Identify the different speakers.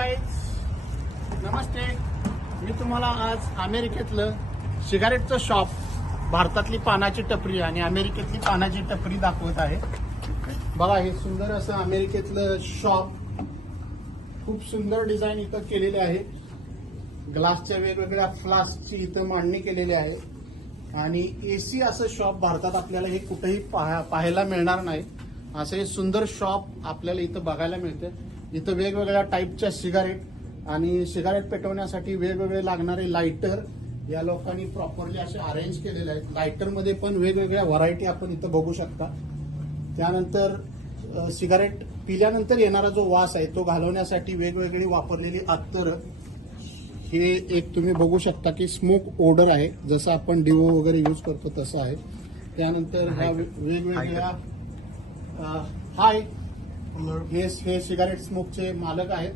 Speaker 1: Guys नमस्ते. मी तुम्हाला आज अमेरिकेतलं सिगारेटचं shop भारतातली पानाची टपरी आणि अमेरिकेतली पानाची टपरी दाखवत आहे. बघा हे सुंदर असं अमेरिकेतलं शॉप खूप सुंदर डिझाईन इथं केलेले आहे. ग्लासच्या वेगवेगळ्या फ्लास्कची इथं मांडणी केलेली आहे. आणि एसी असं शॉप भारतात आपल्याला हे कुठेही पाहा- पाहायला मिळणार नाही. असं सुंदर शॉप आपल्याला इथं बघायला मिळतं. इथं वेगवेगळ्या टाईपच्या सिगारेट आणि सिगारेट पेटवण्यासाठी वेगवेगळे लागणारे लायटर या लोकांनी प्रॉपरली असे अरेंज केलेले आहेत. लायटरमध्ये पण वेगवेगळ्या व्हरायटी आपण इथं बघू शकता. त्यानंतर सिगारेट पिल्यानंतर येणारा जो वास आहे तो घालवण्यासाठी वेगवेगळी वापरलेली अत्तर हे एक तुम्ही बघू शकता की स्मोक ओडर आहे. जसं आपण डिओ वगैरे यूज करतो तसं आहे. त्यानंतर ह्या वेगवेगळ्या हाय. हे हे सिगारेट स्मोकचे मालक आहेत.